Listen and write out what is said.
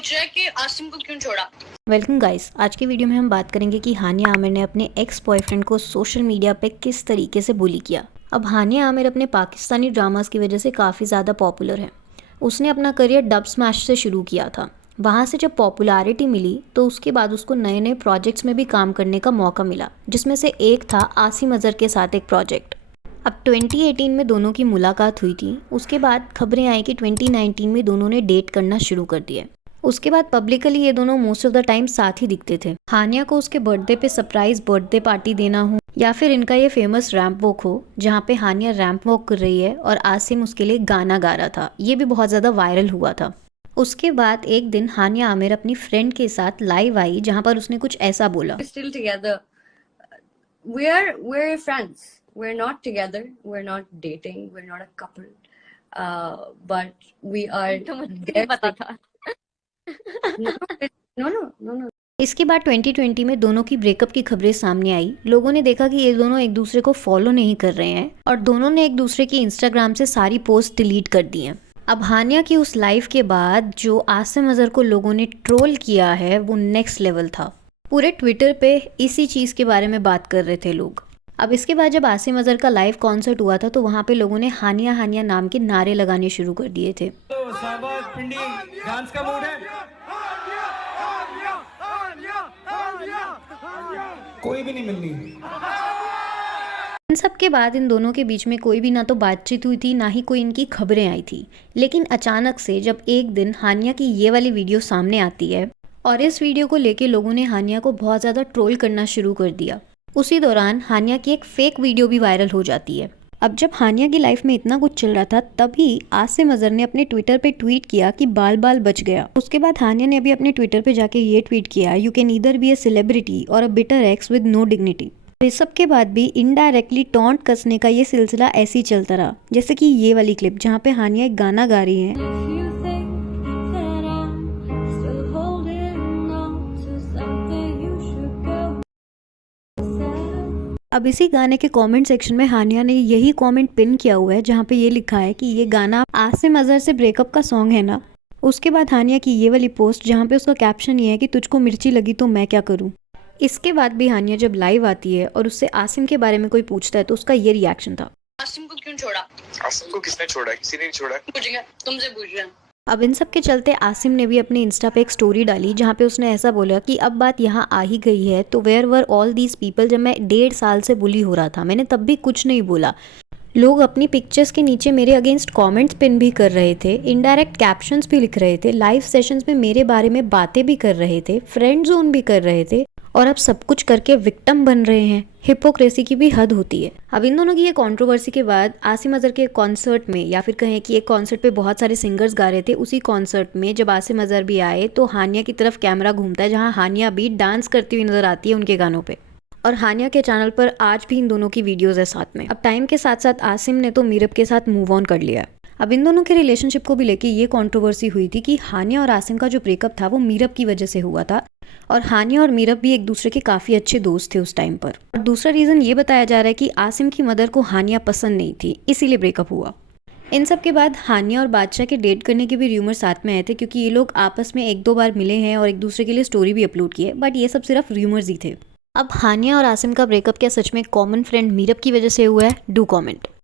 पूछ रहा है कि आसिम को क्यों छोड़ा। वेलकम गाइस, आज की वीडियो में हम बात करेंगे कि हानिया आमिर ने अपने एक्स बॉयफ्रेंड को सोशल मीडिया पे किस तरीके से बुली किया। अब हानिया आमिर अपने पाकिस्तानी ड्रामास की वजह से काफ़ी ज़्यादा पॉपुलर है। उसने अपना करियर डब स्मैश से शुरू किया था। वहाँ से जब पॉपुलैरिटी मिली तो उसके बाद उसको नए नए प्रोजेक्ट्स में भी काम करने का मौका मिला, जिसमें से एक था आसिम अजहर के साथ एक प्रोजेक्ट। अब 2018 में दोनों की मुलाकात हुई थी। उसके बाद खबरें आई कि 2019 में दोनों ने डेट करना शुरू कर दिया। उसके बाद पब्लिकली ये दोनों मोस्ट ऑफ द टाइम साथ ही दिखते थे। हानिया को उसके बर्थडे पे सरप्राइज बर्थडे पार्टी देना हो या फिर इनका ये फेमस रैंप वॉक हो, जहाँ पे हानिया रैंप वॉक कर रही है और आसिम उसके लिए गाना गा रहा था, ये भी बहुत ज़्यादा वायरल हुआ था। उसके बाद एक दिन हानिया आमिर अपनी फ्रेंड के साथ लाइव आई, जहाँ पर उसने कुछ ऐसा बोला। Still together. We're friends. We're not together. We're not dating. We're not a couple. But we are. तो मुझे नहीं पता था। No. इसके बाद 2020 में दोनों की ब्रेकअप की खबरें सामने आई। लोगों ने देखा कि ये दोनों एक दूसरे को फॉलो नहीं कर रहे हैं और दोनों ने एक दूसरे की इंस्टाग्राम से सारी पोस्ट डिलीट कर दी हैं। अब हानिया की उस लाइव के बाद जो आसिम अजहर को लोगों ने ट्रोल किया है वो नेक्स्ट लेवल था। पूरे ट्विटर पे इसी चीज़ के बारे में बात कर रहे थे लोग। अब इसके बाद जब आसिम अजहर का लाइव कॉन्सर्ट हुआ था तो वहाँ पे लोगों ने हानिया हानिया नाम के नारे लगाने शुरू कर दिए थे। कोई भी नहीं मिलनी। इन सब के बाद इन दोनों के बीच में कोई भी ना तो बातचीत हुई थी, ना ही कोई इनकी खबरें आई थी। लेकिन अचानक से जब एक दिन हानिया की ये वाली वीडियो सामने आती है और इस वीडियो को लेके लोगों ने हानिया को बहुत ज़्यादा ट्रोल करना शुरू कर दिया। उसी दौरान हानिया की एक फेक वीडियो भी वायरल हो जाती है। अब जब हानिया की लाइफ में इतना कुछ चल रहा था तभी आसिम अजहर ने अपने ट्विटर पे ट्वीट किया कि बाल बाल बच गया। उसके बाद हानिया ने अभी अपने ट्विटर पे जाके ये ट्वीट किया, you can either be a celebrity or a bitter ex with no dignity. इस सब के बाद भी इनडायरेक्टली टॉन्ट कसने का ये सिलसिला ऐसे ही चलता रहा, जैसे कि ये वाली क्लिप जहाँ पे हानिया एक गाना गा रही है। अब इसी गाने के कमेंट सेक्शन में हानिया ने यही कमेंट पिन किया हुआ है, जहाँ पे ये लिखा है कि ये गाना आसिम अजहर से ब्रेकअप का सॉन्ग है ना। उसके बाद हानिया की ये वाली पोस्ट जहाँ पे उसका कैप्शन ये है कि तुझको मिर्ची लगी तो मैं क्या करूँ। इसके बाद भी हानिया जब लाइव आती है और उससे आसिम के बारे में कोई पूछता है तो उसका ये रिएक्शन था। आसिम को क्यों छोड़ा? आसिम को किसने छोड़ा? किसी ने नहीं छोड़ा। पूछेंगे, तुमसे पूछ रहे हैं। अब इन सब के चलते आसिम ने भी अपने इंस्टा पे एक स्टोरी डाली, जहाँ पे उसने ऐसा बोला कि अब बात यहाँ आ ही गई है तो where were all these people. जब मैं 1.5 साल से बुली हो रहा था मैंने तब भी कुछ नहीं बोला। लोग अपनी पिक्चर्स के नीचे मेरे अगेंस्ट कमेंट्स पिन भी कर रहे थे, इनडायरेक्ट कैप्शंस भी लिख रहे थे, लाइव सेशंस में मेरे बारे में बातें भी कर रहे थे, फ्रेंड जोन भी कर रहे थे और अब सब कुछ करके विक्टिम बन रहे हैं। हिपोक्रेसी की भी हद होती है। अब इन दोनों की ये कंट्रोवर्सी के बाद आसिम अजहर के कॉन्सर्ट में, या फिर कहें कि एक कॉन्सर्ट पे बहुत सारे सिंगर्स गा रहे थे, उसी कॉन्सर्ट में जब आसिम अजहर भी आए तो हानिया की तरफ कैमरा घूमता है, जहाँ हानिया भी डांस करती हुई नजर आती है उनके गानों पे। और हानिया के चैनल पर आज भी इन दोनों की वीडियोस है साथ में। अब टाइम के साथ साथ आसिम ने तो मीरब के साथ मूव ऑन कर लिया। अब इन दोनों के रिलेशनशिप को भी लेके ये कंट्रोवर्सी हुई थी कि हानिया और आसिम का जो ब्रेकअप था वो मीरब की वजह से हुआ था और हानिया और मीरब भी एक दूसरे के काफ़ी अच्छे दोस्त थे उस टाइम पर। और दूसरा रीज़न ये बताया जा रहा है कि आसिम की मदर को हानिया पसंद नहीं थी, इसीलिए ब्रेकअप हुआ। इन सब के बाद हानिया और बादशाह के डेट करने के भी र्यूमर साथ में आए थे, क्योंकि ये लोग आपस में 1-2 बार मिले हैं और एक दूसरे के लिए स्टोरी भी अपलोड की है, बट ये सब सिर्फ र्यूमर्स ही थे। अब हानिया और आसिम का ब्रेकअप क्या सच में कॉमन फ्रेंड मीरब की वजह से हुआ है? Do comment.